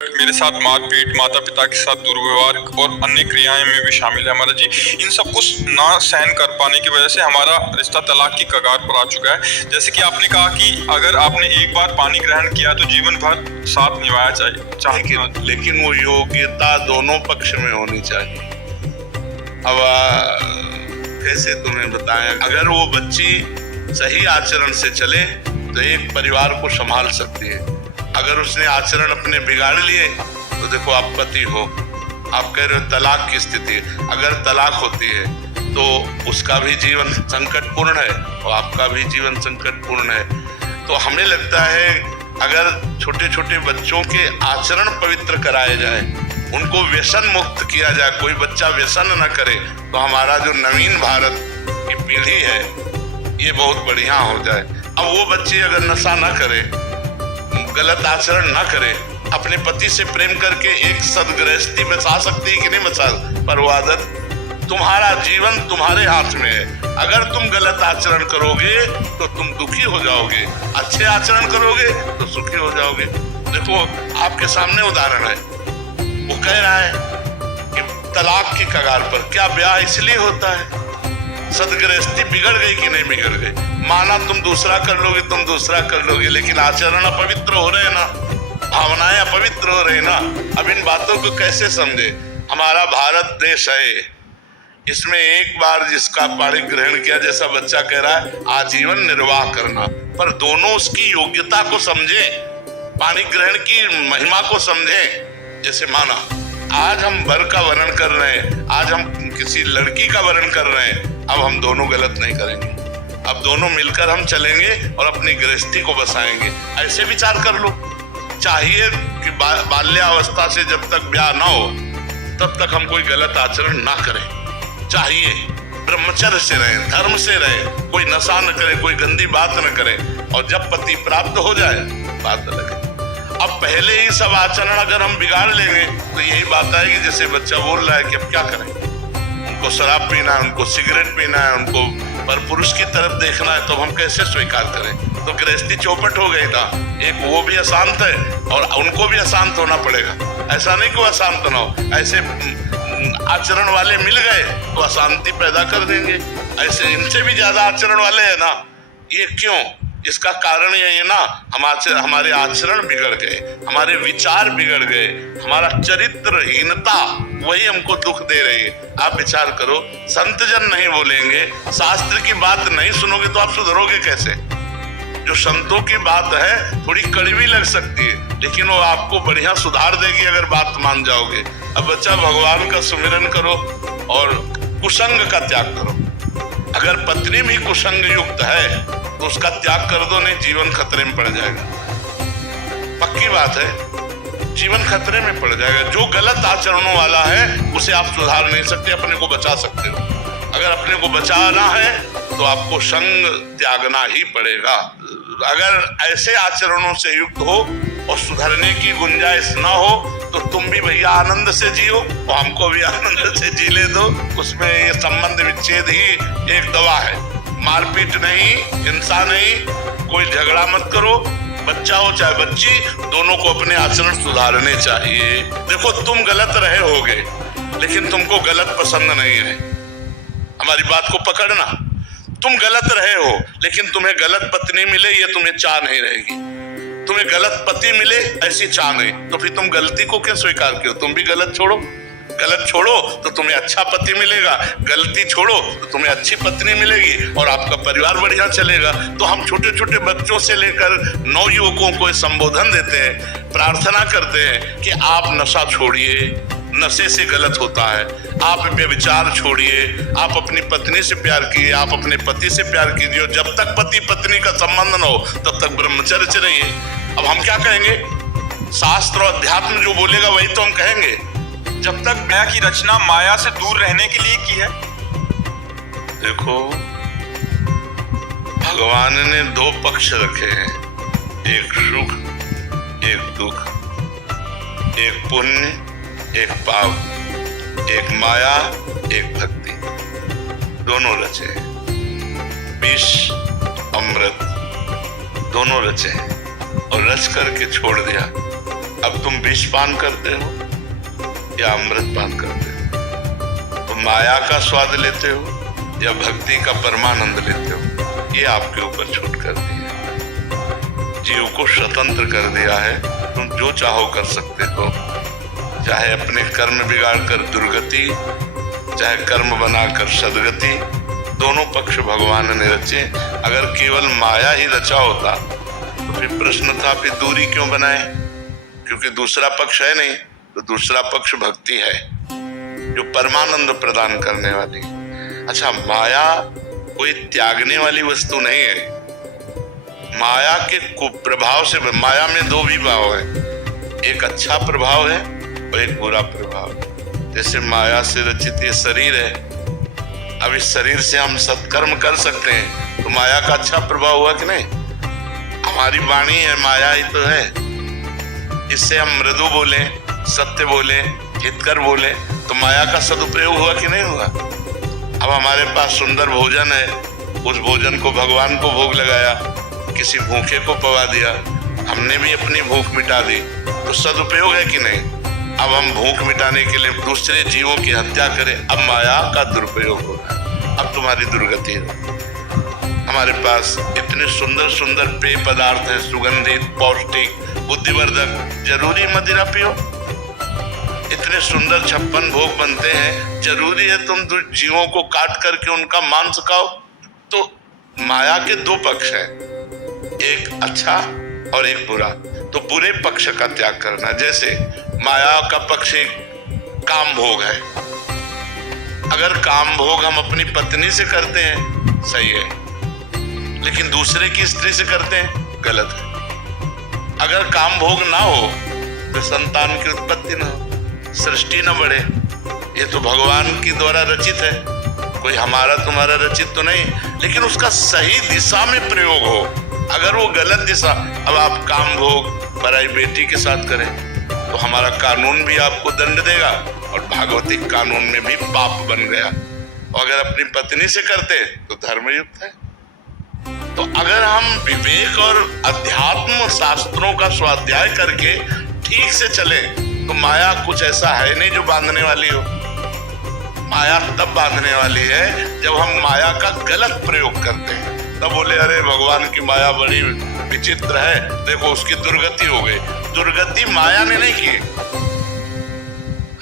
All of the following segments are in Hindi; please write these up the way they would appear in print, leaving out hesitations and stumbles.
मेरे साथ मारपीट, माता पिता के साथ दुर्व्यवहार और अन्य क्रियाएं में भी शामिल है हमारा जी। इन सब कुछ ना सहन कर पाने की वजह से हमारा रिश्ता तलाक की कगार पर आ चुका है। जैसे कि आपने कहा कि अगर आपने एक बार पानी ग्रहण किया तो जीवन भर साथ निभाया चाहिए, लेकिन वो योग्यता दोनों पक्ष में होनी चाहिए। अब कैसे तुम्हें बताएं, अगर वो बच्ची सही आचरण से चले तो एक परिवार को संभाल सकती है। अगर उसने आचरण अपने बिगाड़ लिए तो देखो आप पति हो, आप कह रहे हो तलाक की स्थिति, अगर तलाक होती है तो उसका भी जीवन संकटपूर्ण है और आपका भी जीवन संकटपूर्ण है। तो हमें लगता है अगर छोटे छोटे बच्चों के आचरण पवित्र कराए जाए, उनको व्यसन मुक्त किया जाए, कोई बच्चा व्यसन न करे, तो हमारा जो नवीन भारत की पीढ़ी है ये बहुत बढ़िया हो जाए। अब वो बच्ची अगर नशा न करे, गलत आचरण ना करे, अपने पति से प्रेम करके एक सदगृहस्थी बचा सकती है कि नहीं बचा, पर वो आदत, तुम्हारा जीवन तुम्हारे हाथ में है। अगर तुम गलत आचरण करोगे तो तुम दुखी हो जाओगे, अच्छे आचरण करोगे तो सुखी हो जाओगे। देखो आपके सामने उदाहरण है, वो कह रहा है कि तलाक की कगार पर, क्या ब्याह इसलिए होता है? सदगृहस्थी बिगड़ गई कि नहीं बिगड़ गई? माना तुम दूसरा कर लोगे, तुम दूसरा कर लोगे, लेकिन आचरण अपवित्र हो रहे ना, भावनाएं अपवित्र हो रही ना। अब इन बातों को कैसे समझे? हमारा भारत देश है, इसमें एक बार जिसका पाणी ग्रहण किया, जैसा बच्चा कह रहा है, आजीवन निर्वाह करना, पर दोनों उसकी योग्यता को समझे, पाणी ग्रहण की महिमा को समझे। जैसे माना आज हम वर का वर्णन कर रहे हैं, आज हम किसी लड़की का वर्णन कर रहे हैं, अब हम दोनों गलत नहीं करेंगे, अब दोनों मिलकर हम चलेंगे और अपनी गृहस्थी को बसाएंगे। ऐसे विचार कर लो। चाहिए कि बाल्यावस्था से जब तक ब्याह ना हो तब तक हम कोई गलत आचरण ना करें। चाहिए ब्रह्मचर्य से रहें, धर्म से रहें, कोई नशा न करे, कोई गंदी बात न करें, और जब पति प्राप्त हो जाए बात अलग है। अब पहले ही सब आचरण अगर हम बिगाड़ लेंगे तो यही बात आएगी, जैसे बच्चा बोल रहा है कि अब क्या करें, उनको शराब पीना है, उनको सिगरेट पीना है, उनको पर पुरुष की तरफ देखना है, तो हम कैसे स्वीकार करें? तो गृहस्थी चौपट हो गई था। एक वो भी अशांत है और उनको भी अशांत होना पड़ेगा। ऐसा नहीं कि अशांत ना हो, ऐसे आचरण वाले मिल गए तो अशांति पैदा कर देंगे। ऐसे इनसे भी ज्यादा आचरण वाले है ना, ये क्यों? इसका कारण यही है ना, हमारे आचरण बिगड़ गए, हमारे विचार बिगड़ गए, हमारा चरित्रहीनता वही हमको दुख दे रही है। आप विचार करो, संत जन नहीं बोलेंगे, शास्त्र की बात नहीं सुनोगे तो आप सुधरोगे कैसे? जो संतों की बात है थोड़ी कड़वी लग सकती है, लेकिन वो आपको बढ़िया सुधार देगी अगर बात मान जाओगे। अब बच्चा भगवान का सुमिरन करो और कुसंग का त्याग करो। अगर पत्नी भी कुसंग युक्त है तो उसका त्याग कर दो, नहीं जीवन खतरे में पड़ जाएगा। पक्की बात है, जीवन खतरे में पड़ जाएगा। जो गलत आचरणों वाला है उसे आप सुधार नहीं सकते, अपने को बचा सकते हो। अगर अपने को बचाना है तो आपको संग त्यागना ही पड़ेगा। अगर ऐसे आचरणों से युक्त हो और सुधरने की गुंजाइश ना हो तो तुम भी भैया आनंद से जियो और हमको भी आनंद से जी ले दो। उसमें ये संबंध विच्छेद ही एक दवा है, मारपीट नहीं, हिंसा नहीं, कोई झगड़ा मत करो। बच्चा हो चाहे बच्ची, दोनों को अपने आचरण सुधारने चाहिए। देखो तुम गलत रहे होगे लेकिन तुमको गलत पसंद नहीं है, हमारी बात को पकड़ना। तुम गलत रहे हो लेकिन तुम्हें गलत पत्नी मिले ये तुम्हें चाह नहीं रहेगी, तुम्हें गलत पति मिले ऐसी चाह नहीं, तो फिर तुम गलती को क्यों स्वीकार किया? तुम भी गलत छोड़ो, गलत छोड़ो तो तुम्हें अच्छा पति मिलेगा, गलती छोड़ो तो तुम्हें अच्छी पत्नी मिलेगी और आपका परिवार बढ़िया चलेगा। तो हम छोटे छोटे बच्चों से लेकर नवयुवकों को संबोधन देते हैं, प्रार्थना करते हैं कि आप नशा छोड़िए, नशे से गलत होता है, आप व्यभिचार छोड़िए, आप अपनी पत्नी से प्यार कीजिए, आप अपने पति से प्यार कीजिए। जब तक पति पत्नी का संबंध न हो तब तक ब्रह्मचर्य से रहिए। अब हम क्या कहेंगे? शास्त्र और अध्यात्म जो बोलेगा वही तो हम कहेंगे। जब तक ब्याह की रचना माया से दूर रहने के लिए की है। देखो भगवान ने दो पक्ष रखे हैं, एक सुख एक दुख, एक पुण्य एक पाप, एक माया एक भक्ति, दोनों रचे हैं। विष अमृत दोनों रचे हैं और रच करके छोड़ दिया अब तुम विष पान करते हो या अमृत पान करते हो, तुम माया का स्वाद लेते हो या भक्ति का परमानंद लेते हो, ये आपके ऊपर छूट कर दी है। जीव को स्वतंत्र कर दिया है, तुम जो चाहो कर सकते हो, चाहे अपने कर्म बिगाड़ कर दुर्गति, चाहे कर्म बनाकर सदगति, दोनों पक्ष भगवान ने रचे। अगर केवल माया ही रचा होता तो फिर प्रश्न था फिर दूरी क्यों बनाए, क्योंकि दूसरा पक्ष है नहीं, तो दूसरा पक्ष भक्ति है जो परमानंद प्रदान करने वाली। अच्छा, माया कोई त्यागने वाली वस्तु नहीं है। माया के कुप्रभाव से, माया में दो भी भाव है, एक अच्छा प्रभाव है और एक बुरा प्रभाव। जैसे माया से रचित ये शरीर है, अब इस शरीर से हम सत्कर्म कर सकते हैं, तो माया का अच्छा प्रभाव हुआ कि नहीं? हमारी वाणी है, माया ही तो है, इससे हम मृदु बोले, सत्य बोले, हितकर बोले, तो माया का सदुपयोग हुआ कि नहीं हुआ? अब हमारे पास सुंदर भोजन है, उस भोजन को भगवान को भोग लगाया, किसी भूखे को पवा दिया, हमने भी अपनी भूख मिटा दी, तो सदुपयोग है कि नहीं? अब हम भूख मिटाने के लिए दूसरे जीवों की हत्या करें, अब माया का दुरुपयोग हो रहा है, अब तुम्हारी दुर्गति हो। हमारे पास इतने सुंदर सुंदर पेय पदार्थ हैं, सुगंधित, पौष्टिक, बुद्धिवर्धक, जरूरी मदिरा पियो? इतने सुंदर 56 भोग बनते हैं, जरूरी है तुम जीवों को काट करके उनका मांस खाओ? तो माया के दो पक्ष हैं, एक अच्छा और एक बुरा। तो बुरे पक्ष का त्याग करना, जैसे माया का पक्ष एक काम भोग है। अगर काम भोग हम अपनी पत्नी से करते हैं सही है, लेकिन दूसरे की स्त्री से करते हैं गलत है। अगर काम भोग ना हो तो संतान की उत्पत्ति ना हो, सृष्टि न बढ़े। ये तो भगवान की द्वारा रचित है, कोई हमारा तुम्हारा रचित तो नहीं, लेकिन उसका सही दिशा में प्रयोग हो। अगर वो गलत दिशा, अब आप काम भोग पराई बेटी के साथ करें तो हमारा कानून भी आपको दंड देगा और भागवतिक कानून में भी पाप बन गया। और अगर अपनी पत्नी से करते तो धर्मयुक्त है। तो अगर हम विवेक और अध्यात्म शास्त्रों का स्वाध्याय करके ठीक से चले तो माया कुछ ऐसा है नहीं जो बांधने वाली हो। माया तब बांधने वाली है जब हम माया का गलत प्रयोग करते हैं, तब बोले अरे भगवान की माया बड़ी विचित्र है, देखो उसकी दुर्गति हो गई। दुर्गति माया ने नहीं की,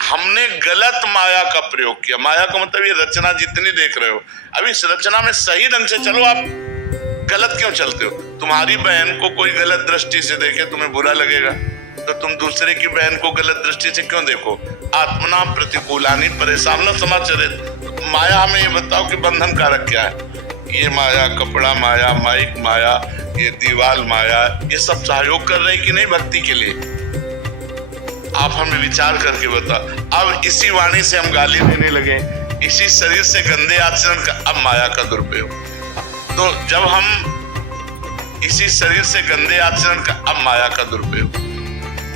हमने गलत माया का प्रयोग किया। माया का मतलब ये रचना जितनी देख रहे हो, अब इस रचना में सही ढंग से चलो, आप गलत क्यों चलते हो? तुम्हारी बहन को कोई गलत दृष्टि से देखे तुम्हें बुरा लगेगा, तो तुम दूसरे की बहन को गलत दृष्टि से क्यों देखो? आत्मना प्रतिकूलानि परेशान न समाचरित। माया हमें ये बताओ कि बंधन कारक क्या है? ये माया, कपड़ा माया, माइक माया, ये दीवार माया, ये सब सहयोग कर रहे कि नहीं भक्ति के लिए? आप हमें विचार करके बताओ। अब इसी वाणी से हम गाली देने लगे, इसी शरीर से गंदे आचरण का, अब माया का दुरुपयोग। तो जब हम इसी शरीर से गंदे आचरण का, अब माया का दुरुपयोग।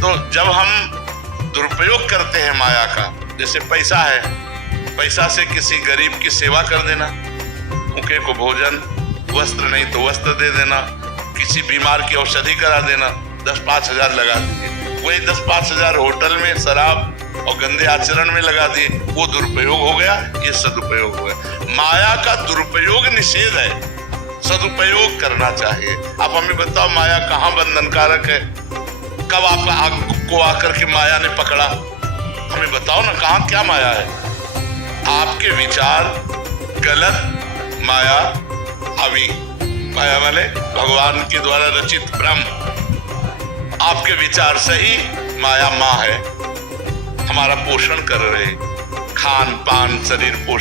तो जब हम दुरुपयोग करते हैं माया का, जैसे पैसा है, पैसा से किसी गरीब की सेवा कर देना, भूखे को भोजन, वस्त्र नहीं तो वस्त्र दे देना, किसी बीमार की औषधि करा देना, 10-5 हजार लगा दिए। वही 10-5 हजार होटल में शराब और गंदे आचरण में लगा दिए, वो दुरुपयोग हो गया, ये सदुपयोग हो गया। माया का दुरुपयोग निषेध है, सदुपयोग करना चाहिए। आप हमें बताओ माया कहाँ बंधनकारक है? कब आपको आकर के माया ने पकड़ा? हमें बताओ ना, कहाँ क्या माया है? आपके विचार गलत, माया हावी। माया वाले भगवान के द्वारा रचित ब्रह्म, आपके विचार सही, माया माँ है, हमारा पोषण कर रहे, खान पान शरीर पोषण।